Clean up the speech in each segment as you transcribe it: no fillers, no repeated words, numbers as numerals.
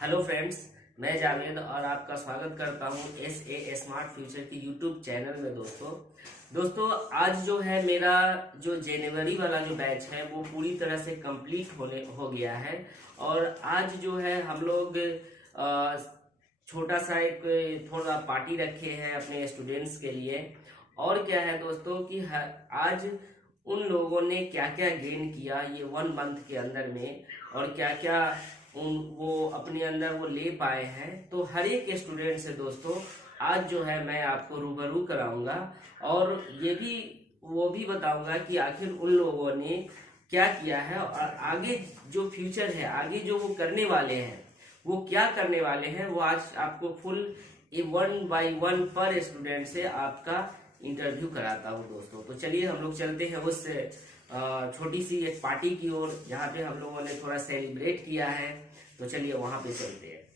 Hello friends, मैं जावेद और आपका स्वागत करता हूं SA स्मार्ट फ्यूचर की यूट्यूब चैनल में। दोस्तों आज जो है मेरा जो जनवरी वाला जो बैच है वो पूरी तरह से कंप्लीट हो गया है। और आज जो है हम लोग छोटा सा एक थोड़ा पार्टी रखे हैं अपने स्टूडेंट्स के लिए। और क्या है दोस्तों कि आज उन लोगों ने क्या क्या गेन किया ये 1 मंथ के अंदर में, और क्या क्या वो अपने अंदर वो ले पाए हैं। तो हर एक स्टूडेंट से दोस्तों आज जो है मैं आपको रूबरू कराऊंगा और ये भी वो भी बताऊंगा कि आखिर उन लोगों ने क्या किया है और आगे जो फ्यूचर है, आगे जो वो करने वाले हैं वो क्या करने वाले हैं, वो आज आपको फुल 1 by 1 पर स्टूडेंट से आपका इंटरव्यू कराता हूँ दोस्तों। तो चलिए हम लोग चलते हैं उस छोटी सी एक पार्टी की ओर जहाँ पे हम लोगों ने थोड़ा सेलिब्रेट किया है। तो चलिए वहां पे चलते हैं।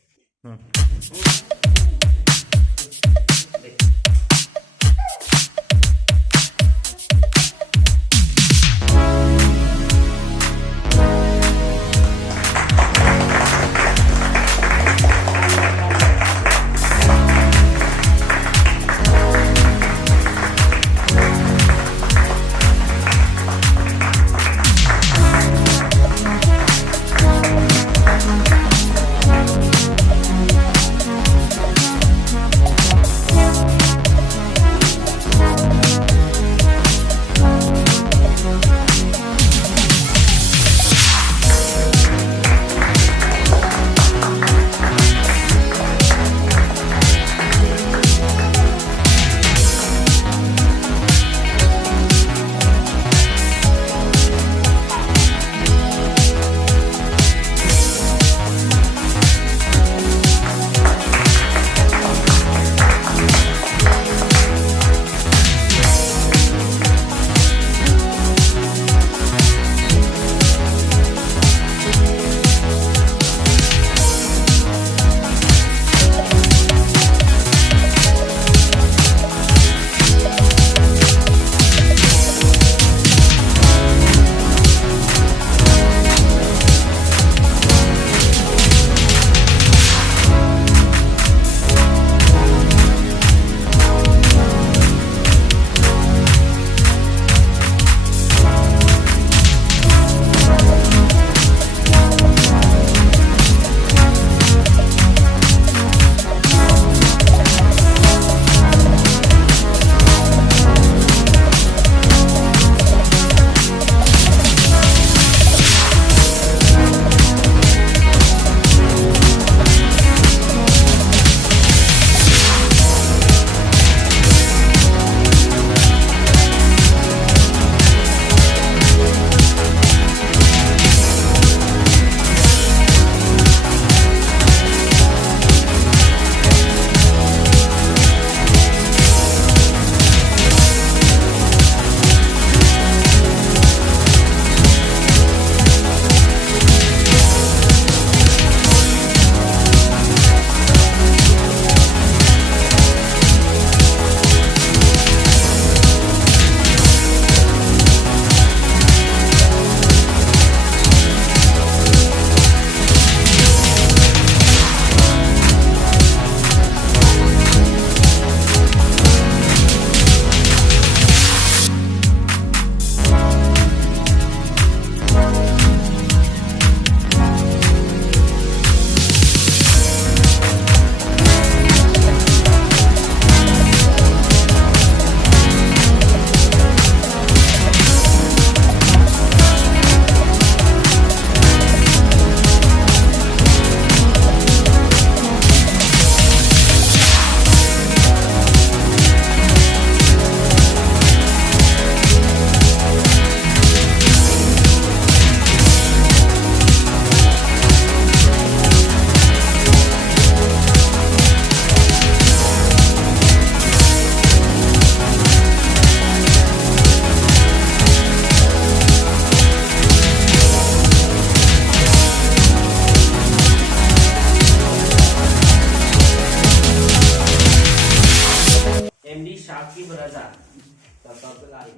शाकिब रजा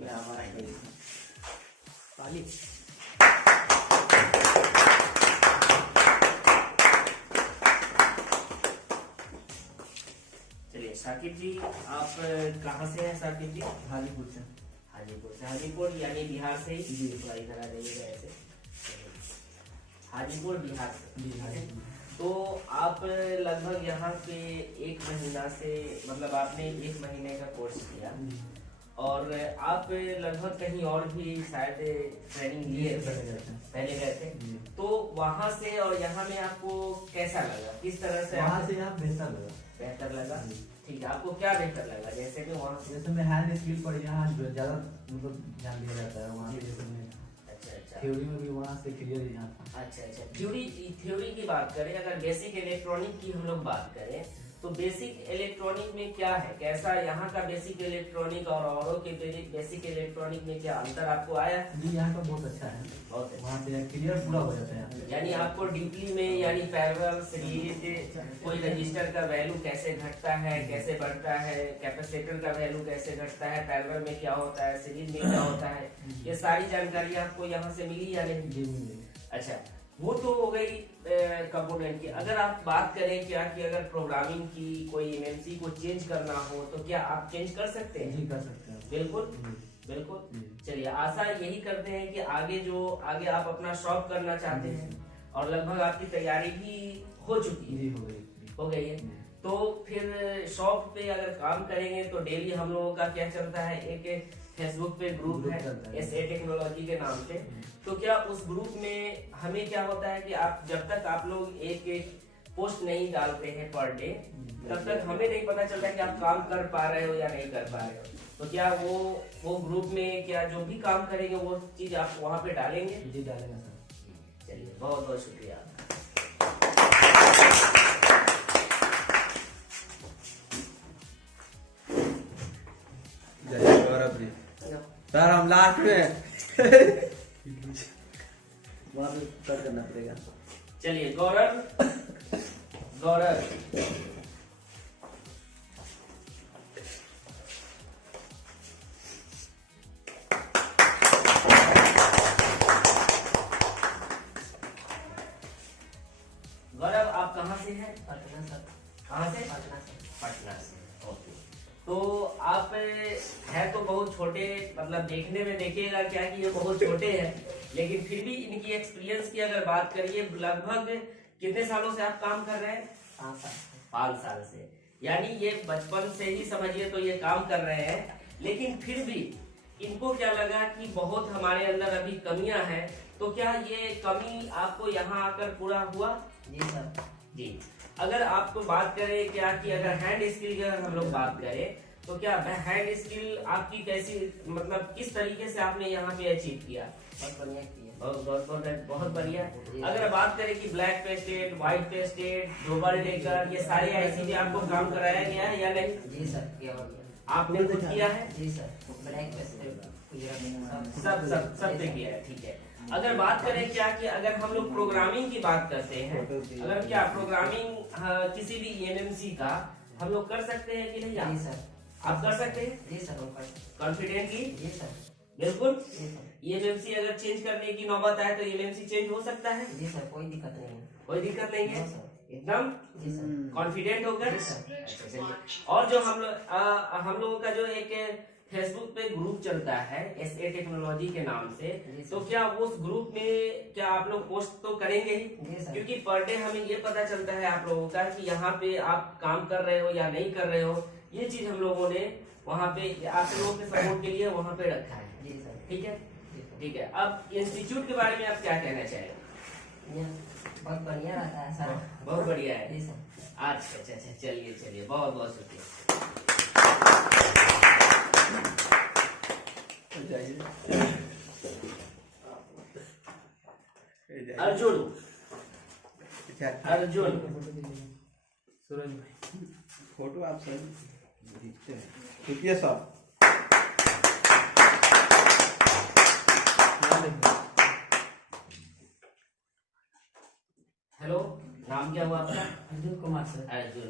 में हमारा साकिब जी, आप कहाँ से हैं साकिब जी? हाजीपुर से। हाजीपुर यानी बिहार से ही? जी, थोड़ा इधर आ जाइएगा ऐसे। हाजीपुर बिहार से जी हाजीपुर। तो आप लगभग यहाँ पे 1 महीना से, मतलब आपने 1 महीने का कोर्स किया और आप लगभग कहीं और भी शायद ट्रेनिंग लिए पहले गए थे, तो वहाँ से और यहाँ में आपको कैसा लगा? किस तरह से? वहाँ से यहाँ बेहतर लगा। ठीक है, आपको क्या बेहतर लगा? जैसे कि वहाँ जैसे में हैंड स्किल पर यहाँ ज्यादा मतलब ध्यान दिया जाता है, वहाँ से जैसे में अच्छा थ्योरी में भी वहाँ से क्लियर ही यहाँ था। अच्छा थ्योरी की बात करें, अगर बेसिक इलेक्ट्रॉनिक की हम लोग बात करें तो बेसिक इलेक्ट्रॉनिक में क्या है, कैसा यहाँ का बेसिक इलेक्ट्रॉनिक और औरों के बेसिक इलेक्ट्रॉनिक में क्या अंतर आपको आया? जी यहाँ का बहुत अच्छा है, बहुत अच्छा। वहाँ से क्लियर पूरा हो जाता है। यानी आपको डीपली में यानी पैरेलल सीरीज कोई रजिस्टर का वैल्यू कैसे घटता है, कैसे बढ़ता है, कैपेसिटर का वैल्यू कैसे घटता है, पैरेलल में क्या होता है, सीरीज में क्या होता है, ये सारी जानकारी आपको यहाँ से मिली या नहीं? जी मिली। अच्छा, वो तो हो गई कंपोनेंट की। अगर आप बात करें क्या कि अगर प्रोग्रामिंग की कोई एमएमसी को चेंज करना हो तो क्या आप चेंज कर सकते हैं? जी कर सकते हैं, बिल्कुल। चलिए, आशा यही करते हैं कि आगे आप अपना शॉप करना चाहते हैं और लगभग आपकी तैयारी भी हो चुकी है। हो गई है। तो फिर शॉप पे अगर काम करेंगे तो डेली हम लोगों का क्या चलता है, एक फेसबुक पे ग्रुप है SA टेक्नोलॉजी के नाम से। तो क्या उस ग्रुप में हमें क्या होता है कि आप जब तक आप लोग एक पोस्ट नहीं डालते हैं पर डे, तब तक हमें नहीं पता चलता कि आप काम कर पा रहे हो या नहीं कर पा रहे हो। तो क्या वो ग्रुप में क्या जो भी काम करेंगे वो चीज आप वहाँ पे डालेंगे? जी डालेंगे सर। चलिए, बहुत बहुत शुक्रिया। सर हम लास्ट में वहाँ पे कर करना पड़ेगा। चलिए, गौरव आप कहाँ से हैं? पटना सर। कहाँ से? पटना से। ओके, तो आप है तो बहुत छोटे, मतलब देखने में देखिएगा क्या कि ये बहुत छोटे हैं, लेकिन फिर भी इनकी एक्सपीरियंस की अगर बात करिए, लगभग कितने सालों से आप काम कर रहे हैं? 5 साल से। यानी ये बचपन से ही समझिए तो ये काम कर रहे हैं, लेकिन फिर भी इनको क्या लगा कि बहुत हमारे अंदर अभी कमियां हैं। तो क्या ये कमी आपको यहाँ आकर पूरा हुआ? जी सर। जी, अगर आपको बात करें क्या कि अगर हैंड स्किल की अगर हम लोग बात करें तो क्या हैंड स्किल आपकी कैसी, मतलब किस तरीके से आपने यहाँ पे अचीव किया? बहुत बढ़िया किया। बहुत बढ़िया। अगर बात करें कि ब्लैक पेस्टेड, व्हाइट पेस्टेड, डोबर लेकर, ये सारे आईसी भी आपको काम कराया गया है या नहीं? जी सर, किया हुआ। आपने खुद किया है? जी सर, ब्लैक पेस्टेड सब पे किया है। ठीक है, अगर बात करें क्या कि अगर हम लोग प्रोग्रामिंग की बात करते हैं, अगर क्या प्रोग्रामिंग किसी भी एमएमसी का हम लोग कर सकते हैं कि नहीं? जी सर। आप कर सकते हैं? जी सर। कॉन्फिडेंटली? जी सर। बिल्कुल। एमएमसी अगर चेंज करने की नौबत आए तो एमएमसी चेंज हो सकता है? जी सर, कोई दिक्कत नहीं है। कोई दिक्कत नहीं है एकदम? जी सर। कॉन्फिडेंट होकर? जी सर। और जो हम लोगों का जो एक फेसबुक पे ग्रुप चलता है SA टेक्नोलॉजी के नाम से, तो क्या उस ग्रुप में क्या आप लोग पोस्ट तो करेंगे ही? क्योंकि पर डे हमें ये पता चलता है आप लोगों का कि यहाँ पे आप काम कर रहे हो या नहीं कर रहे हो। ये चीज हम लोगों ने वहाँ पे आप लोगों के सपोर्ट के लिए वहाँ पे रखा है। जी सर। ठीक है, ठीक है। अब इंस्टीट्यूट के बारे में आप क्या कहना चाहेंगे? बहुत बढ़िया रहता है सर। बहुत बढ़िया है। जी सर। अच्छा, चलिए, बहुत बहुत शुक्रिया। अर्जुन सूरज भाई फोटो आप सर दिखते हैं। शुक्रिया साहब। हेलो, नाम क्या हुआ आपका? अर्जुन कुमार सर। अर्जुन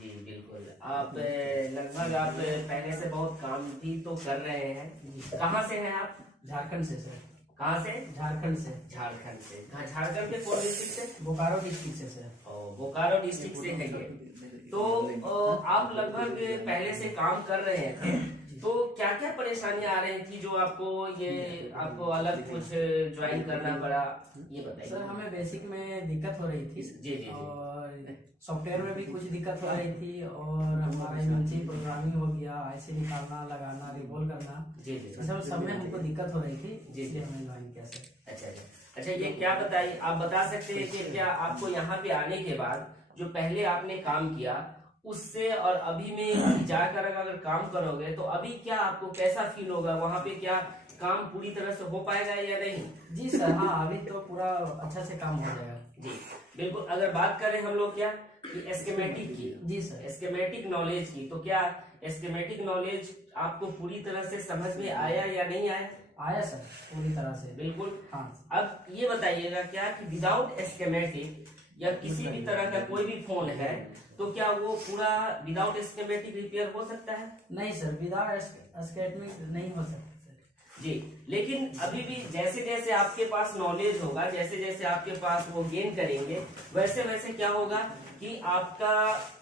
जी, बिल्कुल। आप लगभग आप पहले से बहुत काम भी तो कर रहे हैं। कहाँ से हैं आप? झारखंड से सर। कहाँ से? झारखंड से। झारखंड के कौन डिस्ट्रिक्ट से? बोकारो डिस्ट्रिक्ट से सर। बोकारो डिस्ट्रिक्ट से है ये। तो आप लगभग पहले से काम कर रहे थे, तो क्या क्या परेशानियां आ रही थी जो आपको अलग कुछ ज्वाइन करना पड़ा, ये बताइए। सर हमें बेसिक में दिक्कत हो रही थी जी, जी। और सॉफ्टवेयर में भी कुछ दिक्कत हो रही थी, और हमारा एमएनसी प्रोग्रामिंग हो गया, आईसी निकालना, लगाना, रिवॉल्व करना, जी जी ये सब में हमको दिक्कत हो रही थी, जी। इसलिए हमने ज्वाइन किया सर। अच्छा, ये क्या बताइए, आप बता सकते हैं कि क्या आपको यहाँ पे आने के बाद जो पहले आपने काम किया उससे और अभी में जाकर अगर काम करोगे तो अभी क्या आपको कैसा फील होगा, वहाँ पे क्या काम पूरी तरह से हो पाएगा या नहीं? जी सर, हाँ अभी तो पूरा अच्छा से काम हो जाएगा। जी बिल्कुल। अगर बात करें हम लोग क्या कि एस्केमेटिक की, जी सर, एस्केमेटिक नॉलेज की, तो क्या एस्केमेटिक नॉलेज आपको पूरी तरह से समझ में आया या नहीं आया? आया सर पूरी तरह से। बिल्कुल। हाँ अब ये बताइएगा क्या कि विदाउट एस्केमेटिक या किसी भी तरह का कोई भी फोन है तो क्या वो पूरा विदाउट एस्केमेटिक रिपेयर हो सकता है? नहीं सर, विदाउट एस्केमेटिक नहीं हो सकता सर। जी, लेकिन अभी भी जैसे जैसे आपके पास नॉलेज होगा, जैसे जैसे आपके पास वो गेन करेंगे, वैसे वैसे क्या होगा कि आपका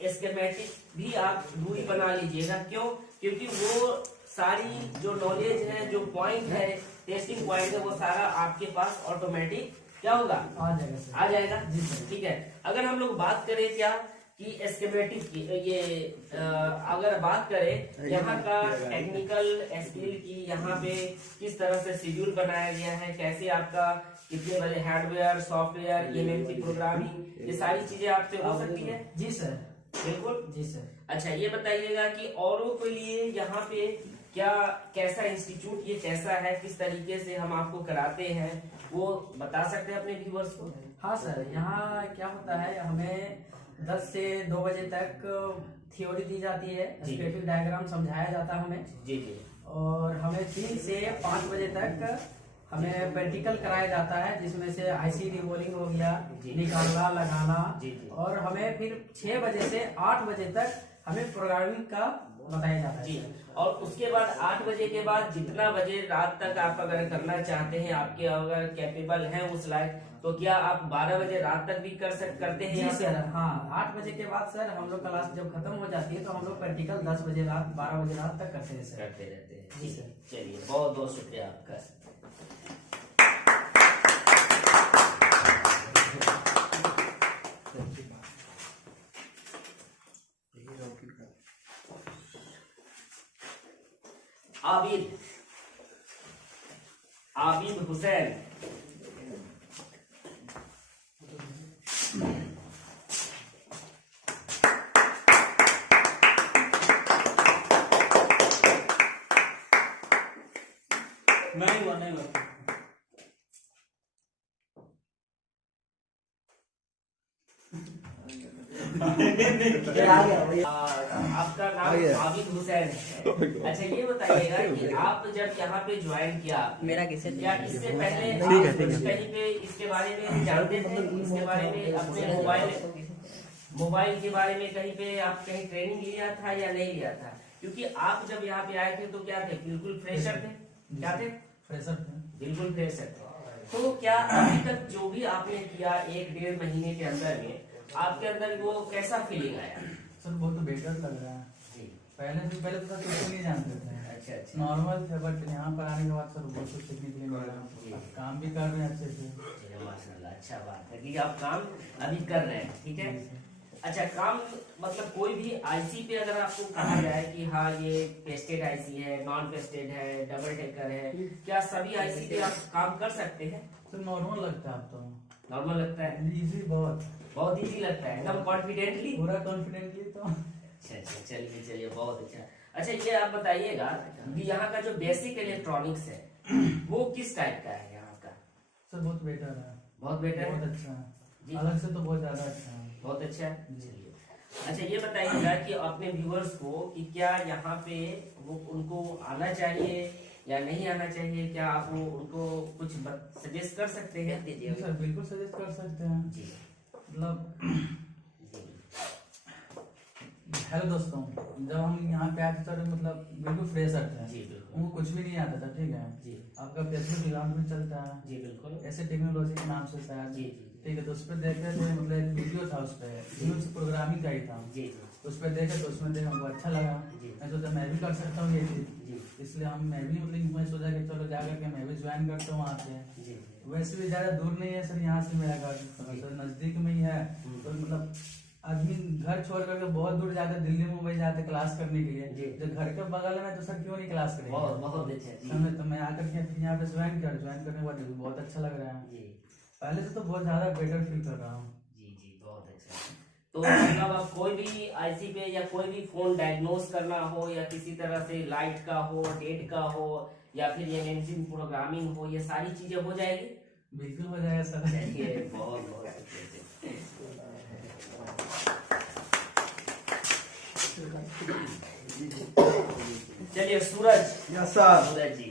एस्केमेटिक भी आप दूरी बना लीजिएगा। क्यों? क्योंकि वो सारी जो नॉलेज है, जो पॉइंट है, टेस्टिंग पॉइंट है, वो सारा आपके पास ऑटोमेटिक क्या होगा, आ जाएगा सर। आ जाएगा। जी सर। ठीक है। अगर हम लोग बात करें क्या कि एस्केमेटिक की, अगर बात करें यहाँ का टेक्निकल स्किल की, यहाँ पे किस तरह से शेड्यूल बनाया गया है, कैसे आपका कितने बजे हार्डवेयर, सॉफ्टवेयर, एमएनसी प्रोग्रामिंग, ये सारी चीजें आपसे हो सकती है? जी सर, बिल्कुल। जी सर। अच्छा, ये बताइएगा कि औरों के लिए यहाँ पे क्या कैसा इंस्टीट्यूट, ये कैसा है, किस तरीके से हम आपको कराते हैं, वो बता सकते हैं अपने व्यूअर्स को? हाँ सर, यहाँ क्या होता है, हमें 10 से 2 बजे तक थ्योरी दी जाती है, जी। स्पेटिक डायग्राम समझाया जाता है हमें, जी जी। और हमें 3 से 5 बजे तक हमें प्रैक्टिकल कराया जाता है, जिसमें से आईसी रिवॉल्विंग हो गया, जी। निकालना, लगाना, जी, जी। और हमें फिर 6 बजे से 8 बजे तक हमें प्रोग्रामिंग का बताया जाता है जी। सर। और उसके बाद 8 बजे के बाद जितना बजे रात तक आप अगर करना चाहते हैं, आपके अगर कैपेबल हैं उस लायक, तो क्या आप 12 बजे रात तक भी करते हैं? जी सर, हाँ 8 बजे के बाद सर हम लोग क्लास जब खत्म हो जाती है तो हम लोग प्रैक्टिकल 10 बजे रात, 12 बजे रात तक करते हैं सर। करते रहते हैं। जी सर। चलिए, बहुत बहुत शुक्रिया आपका। आबिद हुसैन। नहीं हुआ आपका नाम आबिद हुसैन है। अच्छा, ये बताइएगा कि आप जब यहाँ पे ज्वाइन किया, मेरा किससे या इससे पहले ठीक है, आप ठीक है। कहीं पे इसके बारे में जानते थे, इसके बारे में अपने मोबाइल के बारे में कहीं पे आप कहीं ट्रेनिंग लिया था या नहीं लिया था? क्योंकि आप जब यहाँ पे आए थे तो क्या थे, बिल्कुल फ्रेशर थे। क्या थे? फ्रेशर थे। बिल्कुल फ्रेशर थे। तो क्या अभी तक जो भी आपने किया 1-1.5 महीने के अंदर में, आपके अंदर वो कैसा फीलिंग आया? सर बहुत तो बेटर लग रहा है। जी। पहले तो कुछ नहीं जानते थे, अच्छा अच्छा। नॉर्मल थे, बट यहाँ पर आने के बाद सर बहुत कुछ सीखने के लिए मिला। जी। काम भी कर रहे हैं अच्छे से। चलिए, माशाल्लाह, अच्छा बात है कि आप काम अभी कर रहे हैं। ठीक है। अच्छा, काम मतलब कोई भी आईसी पे अगर आपको कहा जाए कि हाँ ये पेस्टेड आईसी है, नॉन पेस्टेड है, डबल टेकर है, क्या सभी आईसी पे आप काम कर सकते हैं? सर नॉर्मल लगता है अब तो, नॉर्मल लगता है? इजी बहुत इजी लगता है, एकदम कॉन्फिडेंटली। पूरा कॉन्फिडेंटली तो। अच्छा अच्छा, चलिए चलिए, बहुत अच्छा। अच्छा, ये आप बताइएगा कि यहाँ का जो बेसिक इलेक्ट्रॉनिक्स है वो किस टाइप का है यहाँ का? सर बहुत बेटर है, बहुत बेटर है। बहुत अच्छा जी। है, अलग से तो बहुत ज्यादा अच्छा है। बहुत अच्छा है। चलिए, अच्छा ये बताइएगा कि अपने व्यूअर्स को कि क्या यहाँ पे वो उनको आना चाहिए या नहीं आना चाहिए, क्या आप वो उनको कुछ सजेस्ट कर सकते हैं? जी सर, बिल्कुल सजेस्ट कर सकते हैं। जी। मतलब जी। हेलो दोस्तों, जब हम यहाँ पे आए थे सर मतलब बिल्कुल फ्रेशर थे। जी बिल्कुल। उनको कुछ भी नहीं आता था। ठीक है। जी। आपका फेसबुक अकाउंट भी चलता है जी बिल्कुल। ऐसे टेक्नोलॉजी के नाम से शायद। जी जी। ठीक है, तो उस पर देखे थे, मतलब एक वीडियो था उस पर, प्रोग्रामिंग का ही था। जी उस पर देखे तो उसमें देखे हमको अच्छा लगा। जी। मैं सोचा मैं भी कर सकता हूँ ये चीज़, जी इसलिए मैं भी मतलब मैं सोचा कि चलो जा करके मैं भी ज्वाइन करता हूँ वहाँ पे। जी वैसे भी ज़्यादा दूर नहीं है सर यहाँ से मेरा घर, तो नज़दीक में ही है। तो मतलब आदमी घर छोड़ करके बहुत दूर जाते, दिल्ली मुंबई जाते क्लास करने के जी। लिए, जो घर के बगल में तो सर क्यों नहीं क्लास करेंगे। बहुत अच्छा जी। समय तो मैं आकर के फिर यहाँ पे ज्वाइन करने के बाद बहुत अच्छा लग रहा है। जी पहले से तो बहुत ज़्यादा बेटर फील कर रहा हूँ। जी बहुत अच्छा। तो मतलब आप कोई भी आईसी पे या कोई भी फोन डायग्नोस करना हो या किसी तरह से लाइट का हो, डेट का हो या फिर एमएमसी प्रोग्रामिंग हो, ये सारी चीजें हो जाएगी। बिल्कुल हो जाएगा सर। चलिए बहुत चलिए सूरज। Yes sir. सूरज जी।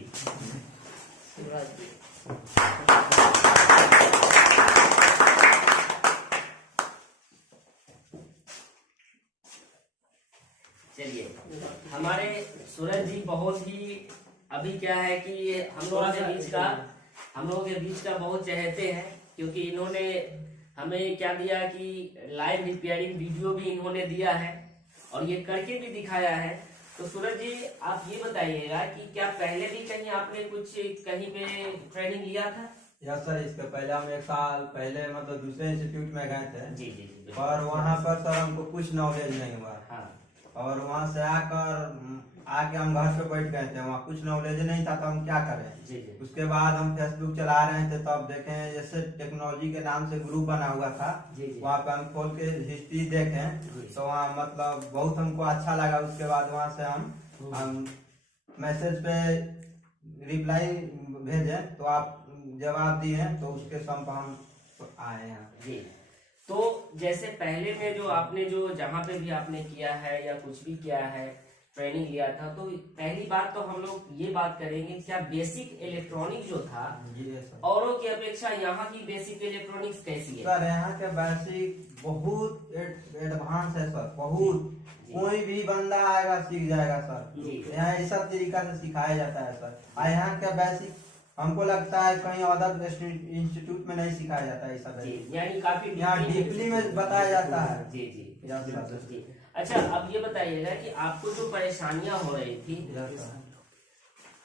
चलिए हमारे सूरज जी बहुत ही अभी क्या है कि हम लोगों के बीच का बहुत चहेते हैं, क्योंकि इन्होंने हमें क्या दिया कि लाइव रिपेयरिंग वीडियो भी इन्होंने दिया है और ये करके भी दिखाया है। तो सूरज जी आप ये बताइएगा कि क्या पहले भी कहीं आपने कुछ कहीं पे ट्रेनिंग लिया था? यस सर, इसके पहले हम 1 साल पहले मतलब दूसरे इंस्टीट्यूट में गए थे। जी और वहाँ पर सर हमको कुछ नॉलेज नहीं हुआ। हाँ। और वहाँ से आके हम घर पे बैठ गए थे, वहाँ कुछ नॉलेज नहीं था तो हम क्या करें। जी। उसके बाद हम फेसबुक चला रहे थे, तब देखे जैसे टेक्नोलॉजी के नाम से ग्रुप बना हुआ था। जी। वहाँ पे हम खोल के हिस्ट्री देखें तो वहाँ मतलब बहुत हमको अच्छा लगा। उसके बाद वहाँ से हम मैसेज पे रिप्लाई भेजे तो आप जवाब दिए, तो उसके संप हम आए हैं। जी। तो जैसे पहले में जो आपने जो जहाँ पे भी आपने किया है या कुछ भी किया है ट्रेनिंग लिया था, तो पहली बात तो हम लोग ये बात करेंगे क्या बेसिक इलेक्ट्रॉनिक जो था औरों की अपेक्षा यहाँ की बेसिक इलेक्ट्रॉनिक्स कैसी है? सर यहाँ के बेसिक बहुत एडवांस है सर, बहुत। कोई भी बंदा आएगा सीख जाएगा सर। यहाँ ऐसा तरीका से सिखाया जाता है सर। और यहाँ के बेसिक हमको लगता है कहीं अदर इंस्टीट्यूट में नहीं सिखाया जाता है ऐसा बेसिक, यानी काफी यहाँ डीपली में बताया जाता है। जी। अच्छा अब ये बताइएगा कि आपको जो परेशानियां हो रही थी,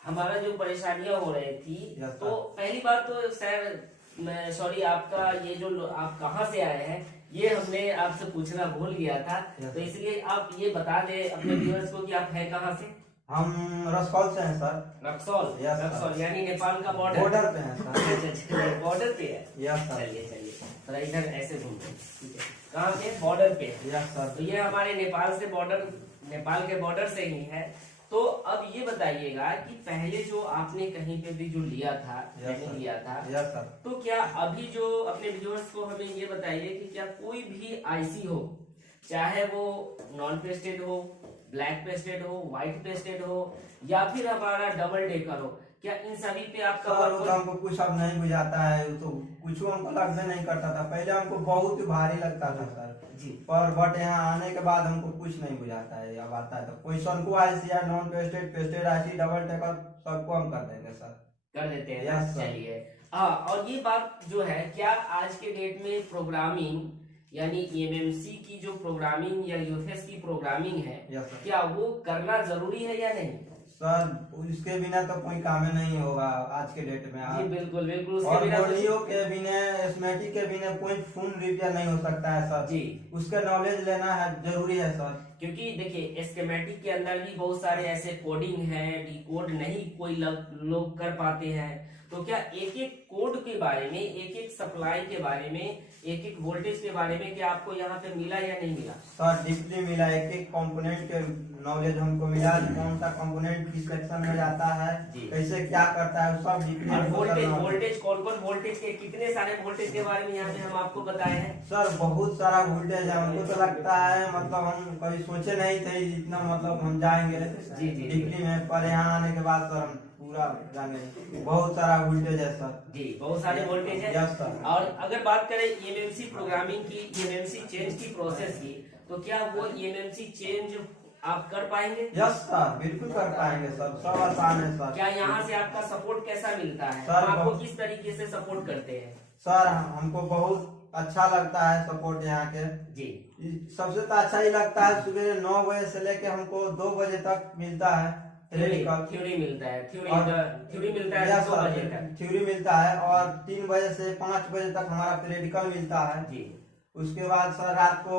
हमारा जो परेशानियां हो रही थी, तो पहली बात तो सर सॉरी आपका ये जो आप कहाँ से आए हैं ये हमने आपसे पूछना भूल गया था, तो इसलिए आप ये बता दें अपने व्यूअर्स को कि आप हैं कहाँ से? हम रक्सौल से हैं सर। रक्सौल यानी नेपाल का बॉर्डर पे हैं सर। बॉर्डर पे है। Yes sir. चलिए थोड़ा इधर ऐसे घूमते हैं, ठीक है। कहाँ पे? बॉर्डर पे। Yes sir. तो ये हमारे नेपाल के बॉर्डर से ही है। तो अब ये बताइएगा कि पहले जो आपने कहीं पे भी जो लिया था, यस सर। तो क्या अभी जो अपने व्यूअर्स को हमें ये बताइए कि क्या कोई भी आईसी हो, चाहे वो नॉन पेस्टेड हो, ब्लैक पेस्टेड हो, व्हाइट पेस्टेड हो या फिर हमारा डबल डेकर हो, क्या इन सभी पे आपका हमको कुछ अब नहीं बुझाता है, तो कुछ हमको लगने नहीं करता था। पहले हमको बहुत भारी लगता था सर जी, पर बट यहाँ आने के बाद हमको कुछ नहीं बुझाता है। अब आता है तो क्वेश्चन को IC non pasted, pasted IC, double taker सबको हम कर देंगे सर, कर देते हैं। यस चलिए हाँ, और ये बात जो है क्या आज के डेट में प्रोग्रामिंग यानी एमएमसी की जो प्रोग्रामिंग या यूएफएस की प्रोग्रामिंग है, क्या वो करना जरूरी है या नहीं? सर इसके बिना तो कोई काम नहीं होगा आज के डेट में। जी बिल्कुल और बोलियो के बिना, एस्मेटिक के बिना कोई फोन रिपेयर नहीं हो सकता है सर जी। उसका नॉलेज लेना है जरूरी है सर, क्योंकि देखिए स्कीमेटिक के अंदर भी बहुत सारे ऐसे कोडिंग है, डिकोड नहीं कोई लोग कर पाते हैं। तो क्या एक एक कोड के बारे में, एक एक सप्लाई के बारे में, एक एक वोल्टेज के बारे में क्या आपको यहाँ पे मिला या नहीं मिला? सर डीपली मिला, एक एक कंपोनेंट के नॉलेज हमको मिला, कौन सा कंपोनेंट किस सेक्शन में जाता है, कैसे क्या करता है, सब डीपली। और वोल्टेज कौन वोल्टेज के कितने सारे वोल्टेज के बारे में यहाँ पे हम आपको बताए हैं सर। बहुत सारा वोल्टेज है, हमको तो लगता है मतलब हम कभी सोचे नहीं थे इतना मतलब हम जाएंगे जी डीपली में, पर यहाँ आने के बाद सर हम पूरा जाने। बहुत सारा वोल्टेज है सर जी, बहुत सारे वोल्टेज है। Yes sir. और अगर बात करें एमएमसी प्रोग्रामिंग की, एमएमसी चेंज की प्रोसेस की, तो क्या वो एमएमसी चेंज आप कर पाएंगे? यस सर, बिल्कुल कर पाएंगे सर, सब आसान है सर। क्या यहाँ से आपका सपोर्ट कैसा मिलता है? सर आपको किस तरीके से सपोर्ट करते हैं? सर हमको बहुत अच्छा लगता है सपोर्ट यहाँ के। जी सबसे तो अच्छा ही लगता है सुबह 9 बजे से लेके हमको 2 बजे तक मिलता है थ्योरी मिलता है, थ्योरी मिलता है 2 बजे तक। थ्योरी मिलता है और 3 बजे से 5 बजे तक हमारा प्रैक्टिकल मिलता है। जी उसके बाद सर रात को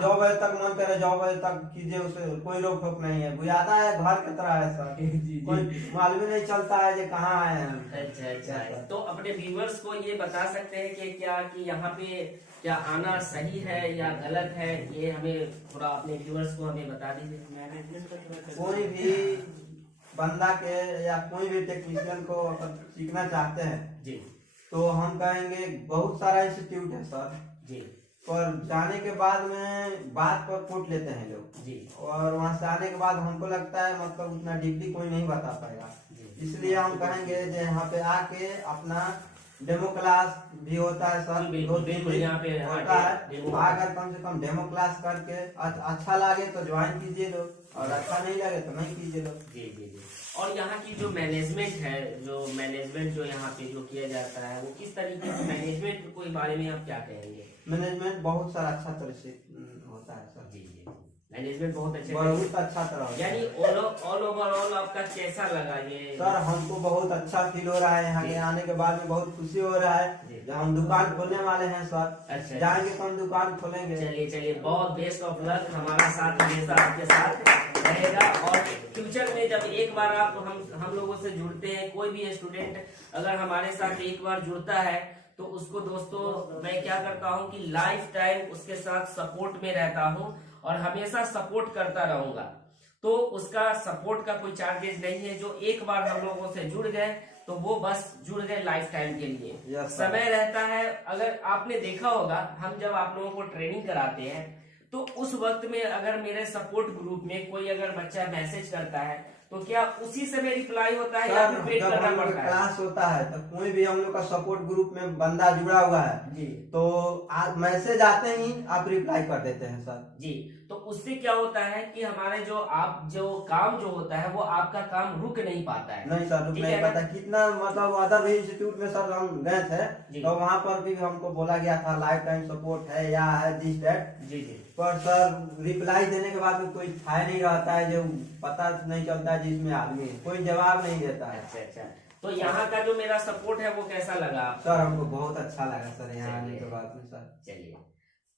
जो बजे तक मन करे जो बजे तक कीजिए, उसे कोई रोक टोक नहीं है। बुझाता है घर की तरह है सर। कोई मालूम ही नहीं चलता है कि कहाँ आए हैं। अच्छा। तो अपने व्यूवर्स को ये बता सकते हैं कि क्या कि यहाँ पे क्या आना सही है या गलत है, ये हमें थोड़ा अपने व्यूवर्स को हमें बता दीजिए। कोई भी बंदा के या कोई भी टेक्नीशियन को अगर सीखना चाहते हैं जी तो हम कहेंगे बहुत सारा इंस्टीट्यूट है सर, जी पर जाने के बाद में बात पर फूट लेते हैं लोग जी और वहाँ से आने के बाद हमको लगता है मतलब उतना डिग्री कोई नहीं बता पाएगा। जी। इसलिए हम कहेंगे जो यहाँ पे आके अपना डेमो क्लास भी होता है सर, बिल्कुल, 2-3 बिल्कुल, दिन यहाँ पे होता है। डेमो अगर कम से कम डेमो क्लास करके अच्छा लगे तो ज्वाइन कीजिए लोग, और अच्छा नहीं लगे तो नहीं कीजिए लोग। जी। और यहाँ की जो मैनेजमेंट है, जो मैनेजमेंट जो यहाँ पे जो किया जाता है वो किस तरीके से, मैनेजमेंट के बारे में आप क्या कहेंगे? मैनेजमेंट बहुत सारा अच्छा तरह से होता है सर। जी मैनेजमेंट बहुत अच्छे बहुत अच्छा तरह होता है। यानी ऑल ओवरऑल आपका कैसा लगा ये? सर हमको बहुत अच्छा फील हो रहा है यहाँ के आने के बाद में, बहुत खुशी हो रहा है। जब हम दुकान खोलने वाले हैं सर, अच्छा। जाएंगे तो हम दुकान खोलेंगे। चलिए बहुत बेस्ट ऑफ लक, हमारा साथ हमेशा आपके साथ रहेगा। और फ्यूचर में जब एक बार आप हम लोगों से जुड़ते हैं, कोई भी स्टूडेंट अगर हमारे साथ एक बार जुड़ता है तो उसको दोस्तों मैं क्या करता हूँ कि लाइफ टाइम उसके साथ सपोर्ट में रहता हूँ और हमेशा सपोर्ट करता रहूंगा। तो उसका सपोर्ट का कोई चार्जेस नहीं है। जो एक बार हम लोगों से जुड़ गए तो वो बस जुड़ गए लाइफ टाइम के लिए। Yes, समय रहता है, अगर आपने देखा होगा हम जब आप लोगों को ट्रेनिंग कराते हैं तो उस वक्त में अगर मेरे सपोर्ट ग्रुप में कोई अगर बच्चा मैसेज करता है तो क्या उसी समय रिप्लाई होता है या फिर वेट जब करना हम लोग पड़ता है? क्लास होता है तो कोई भी हम लोग का सपोर्ट ग्रुप में बंदा जुड़ा हुआ है जी तो आप मैसेज आते ही आप रिप्लाई कर देते हैं सर। जी। तो उससे क्या होता है कि हमारे जो काम जो होता है वो आपका काम रुक नहीं पाता है। नहीं सर, रुक ठीक नहीं है ना? पता कितना मतलब अदर भी इंस्टीट्यूट में सर हम गए थे जी। तो वहाँ पर भी हमको बोला गया था लाइफ टाइम सपोर्ट है या है दिस डेट, जी पर सर रिप्लाई देने के बाद में कोई था नहीं रहता है, जो पता नहीं चलता है जिसमें आदमी है, कोई जवाब नहीं देता है। अच्छा। तो यहाँ का जो मेरा सपोर्ट है वो कैसा लगा आपको? सर हमको बहुत अच्छा लगा सर यहाँ आने के बाद में सर। चलिए,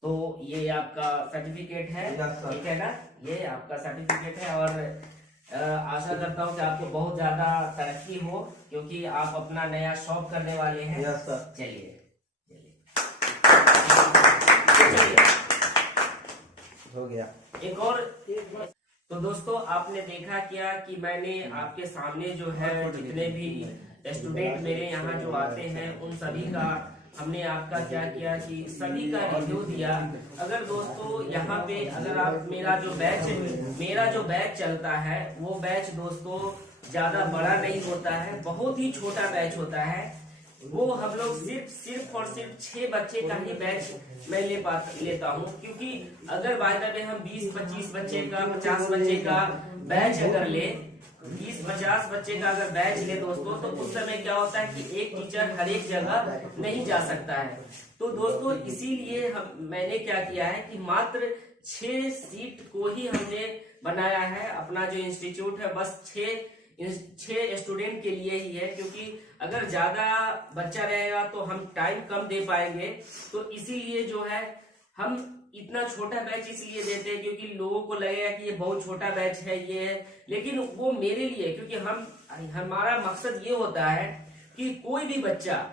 तो ये आपका सर्टिफिकेट है, Yes, sir. ठीक है ना? ये आपका सर्टिफिकेट है और आशा करता हूँ कि आपको बहुत ज्यादा तरक्की हो क्योंकि आप अपना नया शॉप करने वाले हैं। Yes sir. चलिए हो गया। एक और तो दोस्तों आपने देखा क्या कि मैंने आपके सामने जो है जितने भी स्टूडेंट मेरे यहाँ जो आते हैं उन सभी का हमने आपका क्या किया कि सभी का रिव्यू दिया। अगर दोस्तों यहाँ पे अगर आप मेरा जो बैच चलता है वो बैच दोस्तों ज्यादा बड़ा नहीं होता है, बहुत ही छोटा बैच होता है। वो हम लोग सिर्फ और सिर्फ 6 बच्चे का ही बैच मैं लेता हूँ क्योंकि अगर बाय द वे हम 20-25 बच्चे का 50 बच्चे का बैच अगर ले 20-50 बच्चे का अगर बैच ले दोस्तों तो उस समय क्या होता है कि एक टीचर हर एक जगह नहीं जा सकता है। तो दोस्तों इसीलिए मैंने क्या किया है कि मात्र 6 सीट को ही हमने बनाया है। अपना जो इंस्टीट्यूट है बस 6 स्टूडेंट के लिए ही है क्योंकि अगर ज्यादा बच्चा रहेगा तो हम टाइम कम दे पाएंगे। तो इसीलिए जो है हम इतना छोटा बैच इसलिए देते हैं क्योंकि लोगों को लगेगा कि ये बहुत छोटा बैच है ये है, लेकिन वो मेरे लिए क्योंकि हमारा मकसद ये होता है कि कोई भी बच्चा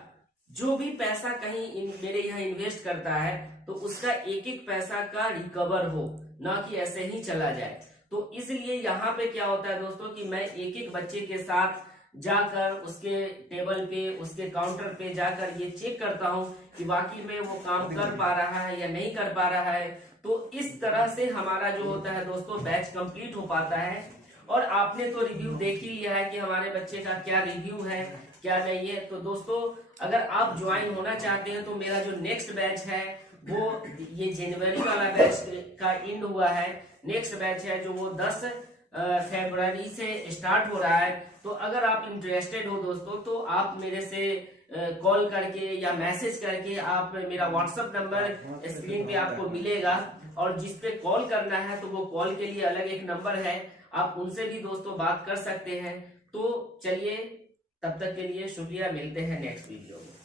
जो भी पैसा कहीं मेरे यहाँ इन्वेस्ट करता है तो उसका एक एक पैसा का रिकवर हो, ना कि ऐसे ही चला जाए। तो इसलिए यहाँ पे क्या होता है दोस्तों कि मैं एक एक बच्चे के साथ जाकर उसके टेबल पे उसके काउंटर पे जाकर ये चेक करता हूँ कि वाकई में वो काम कर पा रहा है या नहीं कर पा रहा है। तो इस तरह से हमारा जो होता है दोस्तों बैच कंप्लीट हो पाता है। और आपने तो रिव्यू देख ही लिया है कि हमारे बच्चे का क्या रिव्यू है क्या नहीं है। तो दोस्तों अगर आप ज्वाइन होना चाहते हैं तो मेरा जो नेक्स्ट बैच है वो ये जनवरी वाला बैच का एंड हुआ है। नेक्स्ट बैच है जो वो 10 फरवरी से स्टार्ट हो रहा है। तो अगर आप इंटरेस्टेड हो दोस्तों तो आप मेरे से कॉल करके या मैसेज करके आप मेरा व्हाट्सएप नंबर स्क्रीन पे आपको मिलेगा, और जिस पे कॉल करना है तो वो कॉल के लिए अलग एक नंबर है, आप उनसे भी दोस्तों बात कर सकते हैं। तो चलिए, तब तक के लिए शुक्रिया, मिलते हैं नेक्स्ट वीडियो में।